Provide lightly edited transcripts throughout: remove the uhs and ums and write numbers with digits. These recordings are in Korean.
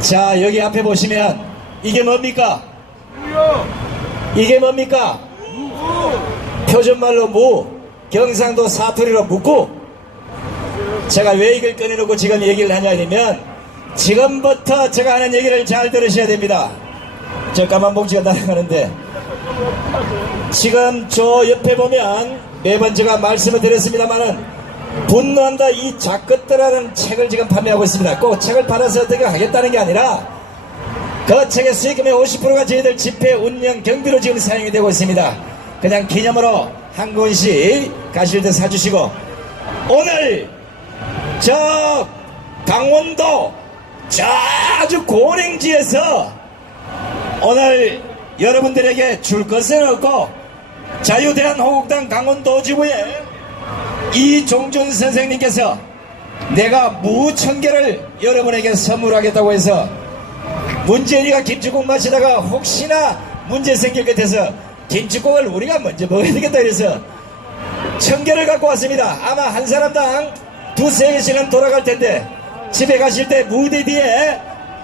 자, 여기 앞에 보시면 이게 뭡니까? 이게 뭡니까? 표준말로 무, 경상도 사투리로 묵고. 제가 왜 이걸 꺼내놓고 지금 얘기를 하냐면, 지금부터 제가 하는 얘기를 잘 들으셔야 됩니다. 저 까만 봉지가 날아가는데, 지금 저 옆에 보면 매번 제가 말씀을 드렸습니다만은 분노한다 이 작것들이라는 책을 지금 판매하고 있습니다. 꼭 책을 팔아서 어떻게 하겠다는 게 아니라 그 책의 수익금의 50%가 저희들 집회 운영 경비로 지금 사용이 되고 있습니다. 그냥 기념으로 한 권씩 가실 때 사주시고, 오늘 저 강원도 저 아주 고랭지에서 오늘 여러분들에게 줄 것은 없고, 자유대한호국당 강원도지부에 이종준 선생님께서 내가 무 1000개를 여러분에게 선물하겠다고 해서, 문재인이가 김치국 마시다가 혹시나 문제 생길 것 같아서 김치국을 우리가 먼저 먹어야 되겠다 그래서 1000개를 갖고 왔습니다. 아마 한 사람당 2~3개씩은 돌아갈 텐데 집에 가실 때 무대 뒤에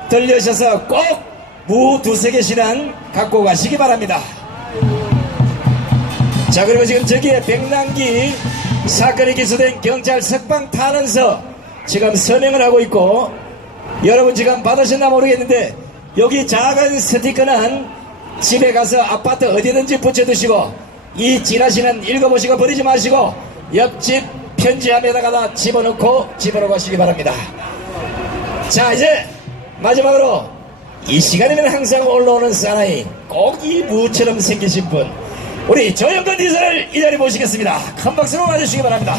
들려셔서 꼭 무 2~3개씩은 갖고 가시기 바랍니다. 자, 그리고 지금 저기에 백남기 사건이 기소된 경찰 석방 탄원서 지금 서명을 하고 있고, 여러분 지금 받으셨나 모르겠는데 여기 작은 스티커는 집에 가서 아파트 어디든지 붙여두시고, 이 지라시는 읽어보시고 버리지 마시고 옆집 편지함에다가 다 집어넣고 가시기 바랍니다. 자, 이제 마지막으로 이 시간이면 항상 올라오는 사나이, 꼭 이 무처럼 생기신 분, 우리 조영건 이사를 이 자리에 모시겠습니다. 큰 박수로 맞으시기 바랍니다.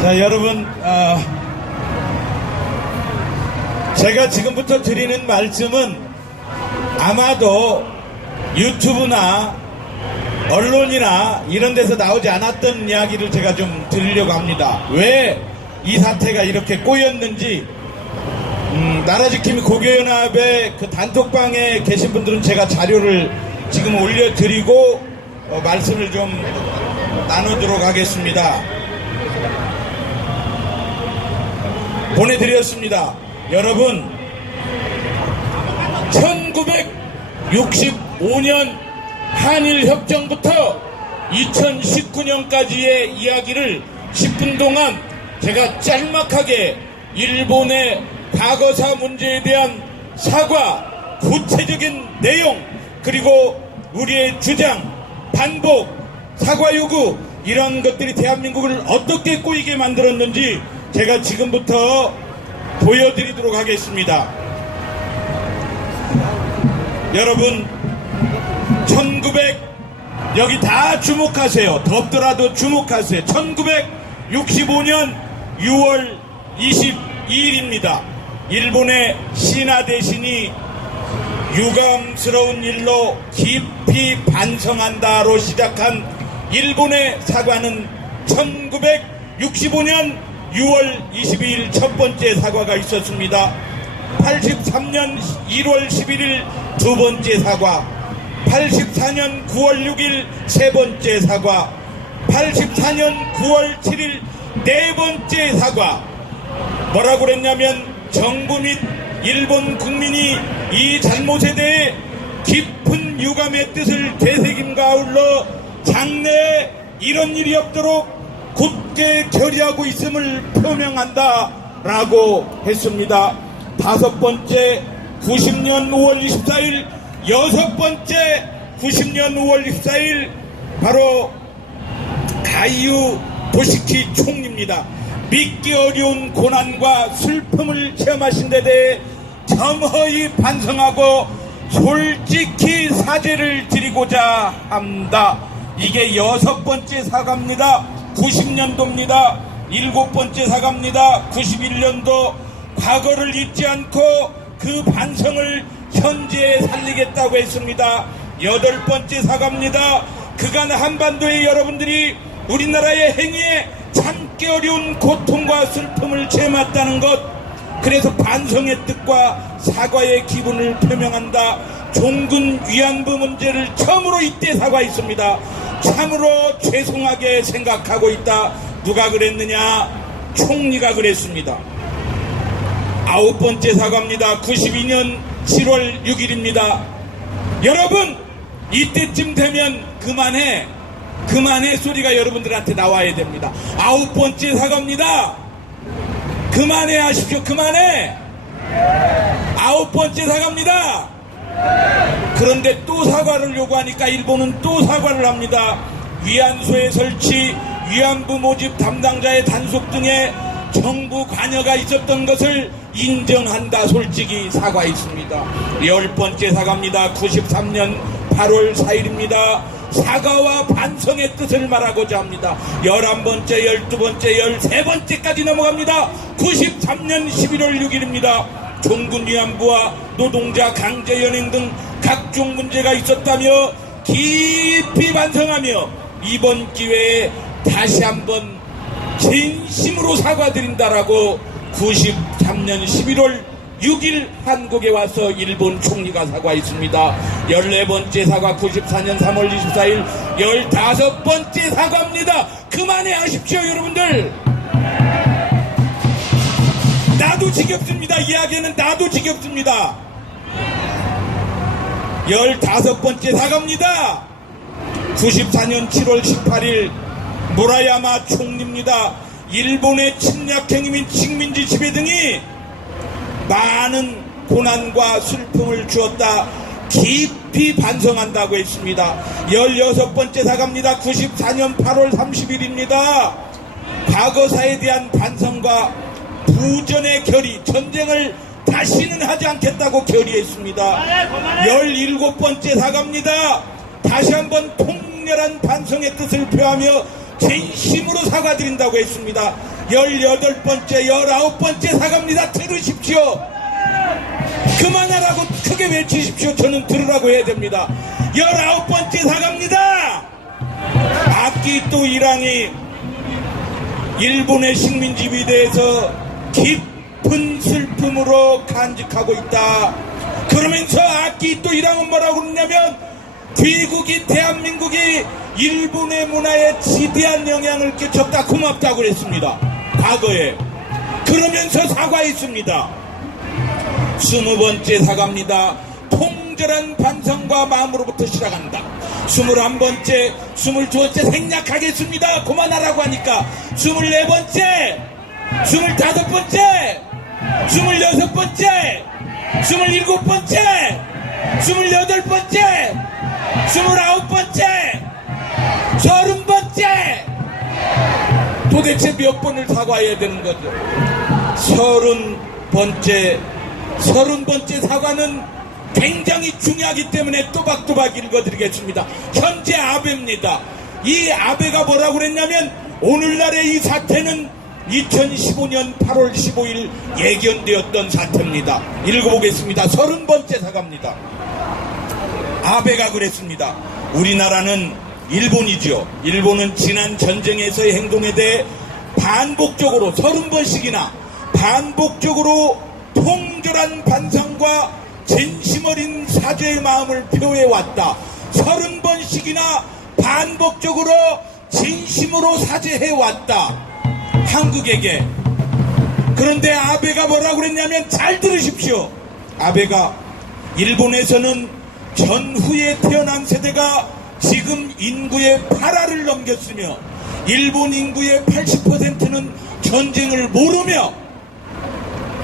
자, 여러분, 제가 지금부터 드리는 말씀은 아마도 유튜브나 언론이나 이런 데서 나오지 않았던 이야기를 제가 좀 드리려고 합니다. 왜 이 사태가 이렇게 꼬였는지, 나라지킴이 고교연합의 그 단톡방에 계신 분들은 제가 자료를 지금 올려드리고 말씀을 좀 나누도록 하겠습니다. 보내드렸습니다. 여러분, 1965년 한일협정부터 2019년까지의 이야기를 10분 동안 제가 짤막하게 일본의 과거사 문제에 대한 사과, 구체적인 내용, 그리고 우리의 주장, 반복, 사과 요구, 이런 것들이 대한민국을 어떻게 꼬이게 만들었는지 제가 지금부터 보여드리도록 하겠습니다. 여러분, 여기 다 주목하세요. 덥더라도 주목하세요. 1965년 6월 22일입니다. 일본의 신하 대신이 유감스러운 일로 깊이 반성한다로 시작한 일본의 사과는 1965년 6월 22일 첫 번째 사과가 있었습니다. 83년 1월 11일 두 번째 사과, 84년 9월 6일 세 번째 사과, 84년 9월 7일 네 번째 사과. 뭐라고 그랬냐면, 정부 및 일본 국민이 이 잘못에 대해 깊은 유감의 뜻을 되새김과 아울러 장래에 이런 일이 없도록 굳게 결의하고 있음을 표명한다 라고 했습니다. 다섯 번째, 90년 5월 24일, 여섯 번째, 90년 5월 24일, 바로 가이유 도시키 총리입니다. 믿기 어려운 고난과 슬픔을 체험하신 데 대해 겸허히 반성하고 솔직히 사죄를 드리고자 합니다. 이게 여섯 번째 사과입니다. 90년도입니다. 일곱 번째 사과입니다. 91년도. 과거를 잊지 않고 그 반성을 현재에 살리겠다고 했습니다. 여덟 번째 사과입니다. 그간 한반도의 여러분들이 우리나라의 행위에 참기 어려운 고통과 슬픔을 체험했다는 것, 그래서 반성의 뜻과 사과의 기분을 표명한다. 종군 위안부 문제를 처음으로 이때 사과했습니다. 참으로 죄송하게 생각하고 있다. 누가 그랬느냐? 총리가 그랬습니다. 9번째 사과입니다. 92년 7월 6일입니다. 여러분, 이때쯤 되면 그만해 소리가 여러분들한테 나와야 됩니다. 9번째 사과입니다. 그만해 하십시오. 그만해. 9번째 사과입니다. 그런데 또 사과를 요구하니까 일본은 또 사과를 합니다. 위안소의 설치, 위안부 모집 담당자의 단속 등의 정부 관여가 있었던 것을 인정한다. 솔직히 사과했습니다. 10번째 사과입니다. 93년 8월 4일입니다. 사과와 반성의 뜻을 말하고자 합니다. 11번째, 12번째, 13번째까지 넘어갑니다. 93년 11월 6일입니다. 종군 위안부와 노동자 강제 연행 등 각종 문제가 있었다며 깊이 반성하며 이번 기회에 다시 한번 진심으로 사과드린다라고 93년 11월 6일 한국에 와서 일본 총리가 사과했습니다. 14번째 사과 94년 3월 24일 15번째 사과입니다. 그만해 하십시오. 여러분들, 나도 지겹습니다. 이야기는 나도 지겹습니다. 15번째 사과입니다. 94년 7월 18일 무라야마 총리입니다. 일본의 침략행위 및 식민지 지배 등이 많은 고난과 슬픔을 주었다. 깊이 반성한다고 했습니다. 16번째 사과입니다. 94년 8월 30일입니다. 과거사에 대한 반성과 부전의 결의, 전쟁을 다시는 하지 않겠다고 결의했습니다. 17번째 사과입니다. 다시 한번 통렬한 반성의 뜻을 표하며 진심으로 사과드린다고 했습니다. 18번째, 19번째 사과입니다. 들으십시오. 그만하라고 크게 외치십시오. 저는 들으라고 해야 됩니다. 19번째 사과입니다. 아키히토 일왕이 일본의 식민지에 대해서 깊은 슬픔으로 간직하고 있다. 그러면서 아키히토 일왕은 뭐라고 그러냐면 귀국이 대한민국이 일본의 문화에 지대한 영향을 끼쳤다. 고맙다고 그랬습니다. 과거에. 그러면서 사과했습니다. 20번째 사과입니다. 통절한 반성과 마음으로부터 시작한다. 21번째, 22번째 생략하겠습니다. 그만하라고 하니까 24번째, 25번째, 26번째, 27번째, 28번째, 29번째, 30번째. 도대체 몇 번을 사과해야 되는 거죠? 30번째 사과는 굉장히 중요하기 때문에 또박또박 읽어드리겠습니다. 현재 아베입니다. 이 아베가 뭐라고 그랬냐면 오늘날의 이 사태는 2015년 8월 15일 예견되었던 사태입니다. 읽어보겠습니다. 30번째 사과입니다. 아베가 그랬습니다. 우리나라는 일본이죠. 일본은 지난 전쟁에서의 행동에 대해 반복적으로 30번씩이나 반복적으로 통절한 반성과 진심 어린 사죄의 마음을 표해왔다. 30번씩이나 반복적으로 진심으로 사죄해왔다. 한국에게. 그런데 아베가 뭐라고 그랬냐면 잘 들으십시오. 아베가 일본에서는 전후에 태어난 세대가 지금 인구의 8화를 넘겼으며 일본 인구의 80%는 전쟁을 모르며,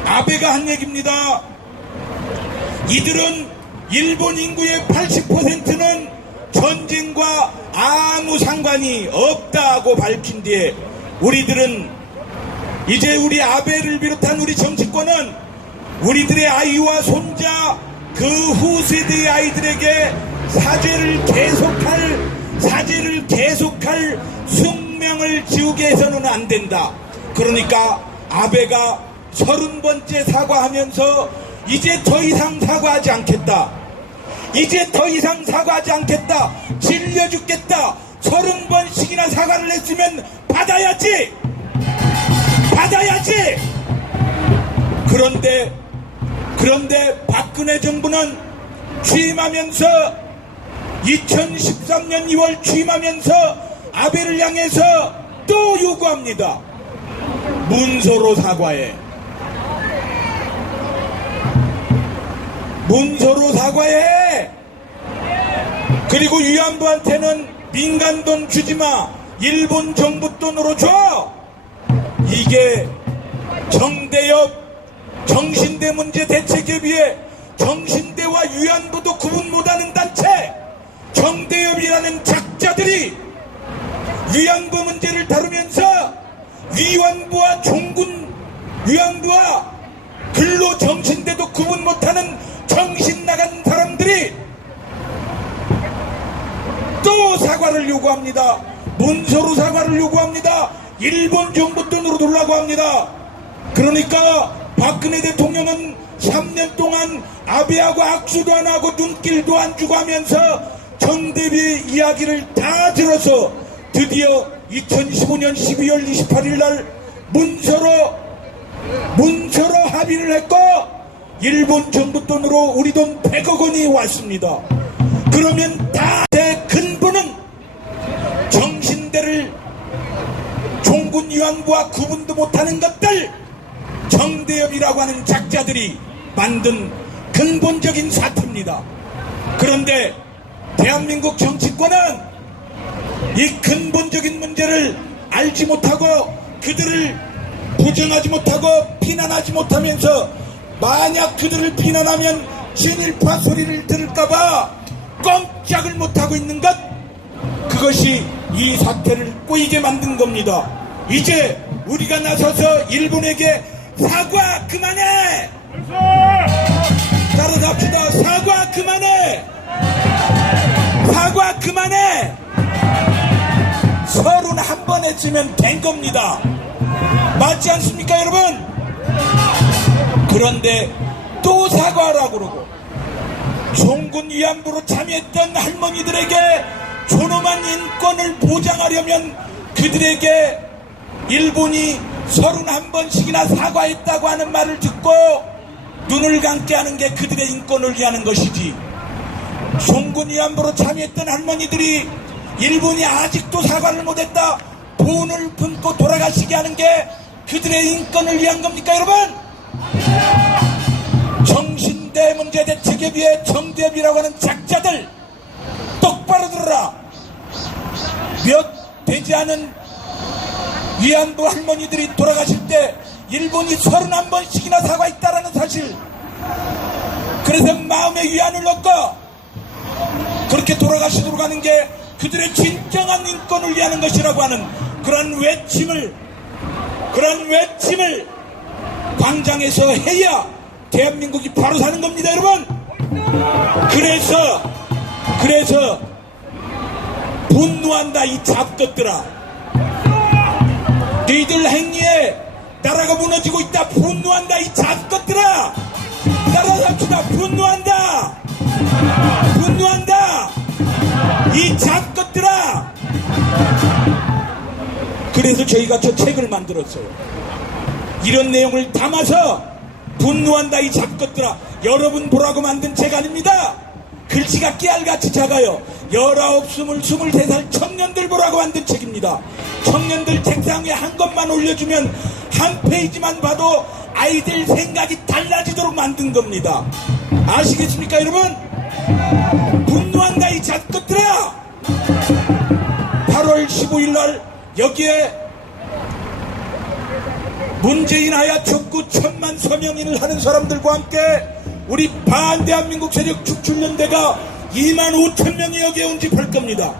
아베가 한 얘기입니다. 이들은 일본 인구의 80%는 전쟁과 아무 상관이 없다고 밝힌 뒤에 우리들은 이제 우리 아베를 비롯한 우리 정치권은 우리들의 아이와 손자 그 후세대의 아이들에게 사죄를 계속할 숙명을 지우게 해서는 안 된다. 그러니까 아베가 30번째 사과하면서 이제 더 이상 사과하지 않겠다. 이제 더 이상 사과하지 않겠다. 질려 죽겠다. 30번씩이나 사과를 했으면 받아야지. 그런데 박근혜 정부는 취임하면서 2013년 2월 취임하면서 아베를 향해서 또 요구합니다. 문서로 사과해. 문서로 사과해. 그리고 위안부한테는 민간 돈 주지마. 일본 정부 돈으로 줘. 이게 정대협 정신대 문제 대책협의회, 정신대와 위안부도 구분 못하는 단체 정대협이라는 작자들이 위안부 문제를 다루면서 위안부와 종군 위안부와 근로 정신대도 구분 못하는 정신 나간 사람들이 또 사과를 요구합니다. 문서로 사과를 요구합니다. 일본 정부 돈으로 돌라고 합니다. 그러니까 박근혜 대통령은 3년 동안 아베하고 악수도 안 하고 눈길도 안 주고 하면서 정대비 이야기를 다 들어서 드디어 2015년 12월 28일 날 문서로 합의를 했고 일본 정부 돈으로 우리 돈 100억 원이 왔습니다. 그러면 다의 근본은 정신대를 종군 위안부와 구분도 못하는 것들 정대협이라고 하는 작자들이 만든 근본적인 사태입니다. 그런데 대한민국 정치권은 이 근본적인 문제를 알지 못하고 그들을 부정하지 못하고 비난하지 못하면서 만약 그들을 비난하면 친일파 소리를 들을까봐 꼼짝을 못하고 있는 것, 그것이 이 사태를 꼬이게 만든 겁니다. 이제 우리가 나서서 일본에게 사과 그만해! 따라서 합시다. 사과 그만해! 사과 그만해! 31번 했으면 된 겁니다. 맞지 않습니까, 여러분? 그런데 또 사과하라고 그러고 종군 위안부로 참여했던 할머니들에게 존엄한 인권을 보장하려면 그들에게 일본이 31번씩이나 사과했다고 하는 말을 듣고 눈을 감게 하는 게 그들의 인권을 위하는 것이지, 종군 위안부로 참여했던 할머니들이 일본이 아직도 사과를 못했다 돈을 품고 돌아가시게 하는 게 그들의 인권을 위한 겁니까, 여러분? 정신대 문제 대책협의회 정대협이라고 하는 작자들 똑바로 들어라. 몇 되지 않은 위안부 할머니들이 돌아가실 때 일본이 31번씩이나 사과했다라는 사실, 그래서 마음의 위안을 얻고 그렇게 돌아가시도록 하는 게 그들의 진정한 인권을 위하는 것이라고 하는 그런 외침을 광장에서 해야 대한민국이 바로 사는 겁니다, 여러분. 그래서 분노한다, 이 잡것들아. 너희들 행위에 나라가 무너지고 있다. 분노한다, 이 잡것들아. 따라서 합시다. 분노한다, 이 잡것들아. 그래서 저희가 저 책을 만들었어요. 이런 내용을 담아서 분노한다, 이 잡것들아. 여러분 보라고 만든 책 아닙니다. 글씨가 깨알같이 작아요. 19, 20, 23살 청년들 보라고 만든 책입니다. 청년들 책상 위에 한 것만 올려주면 한 페이지만 봐도 아이들 생각이 달라지도록 만든 겁니다. 아시겠습니까, 여러분? 분노한다, 이 잡것들아. 8월 15일 날 여기에 문재인 하야 촉구 1000만 서명인을 하는 사람들과 함께 우리 반대한민국 세력 축출연대가 25,000명이 여기에 운집할 겁니다.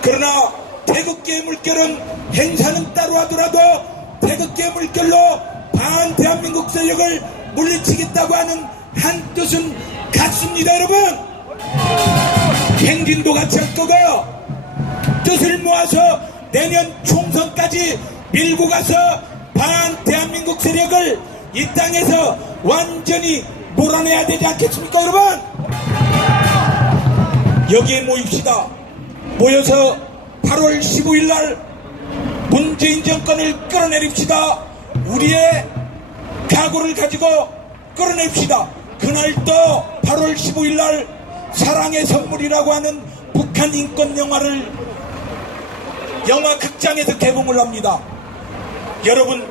그러나 태극기의 물결은 행사는 따로 하더라도 태극기의 물결로 반대한민국 세력을 물리치겠다고 하는 한 뜻은 같습니다, 여러분. 행진도 같이 할 거고요. 뜻을 모아서 내년 총선까지 밀고 가서 반대한민국 세력을 이 땅에서 완전히 몰아내야 되지 않겠습니까, 여러분? 여기에 모입시다. 모여서 8월 15일 날 문재인 정권을 끌어내립시다. 우리의 각오를 가지고 끌어냅시다. 그날 또 8월 15일 날 사랑의 선물이라고 하는 북한 인권 영화를 영화 극장에서 개봉을 합니다. 여러분,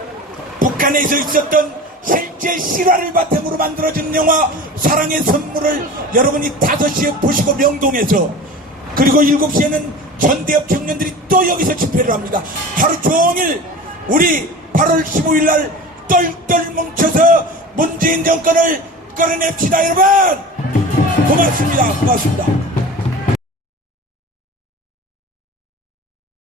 북한에서 있었던 실제 실화를 바탕으로 만들어진 영화 사랑의 선물을 여러분이 5시에 보시고 명동에서, 그리고 7시에는 전대협 청년들이 또 여기서 집회를 합니다. 하루 종일 우리 8월 15일 날 똘똘 뭉쳐서 문재인 정권을 끌어냅시다. 여러분 고맙습니다. 고맙습니다.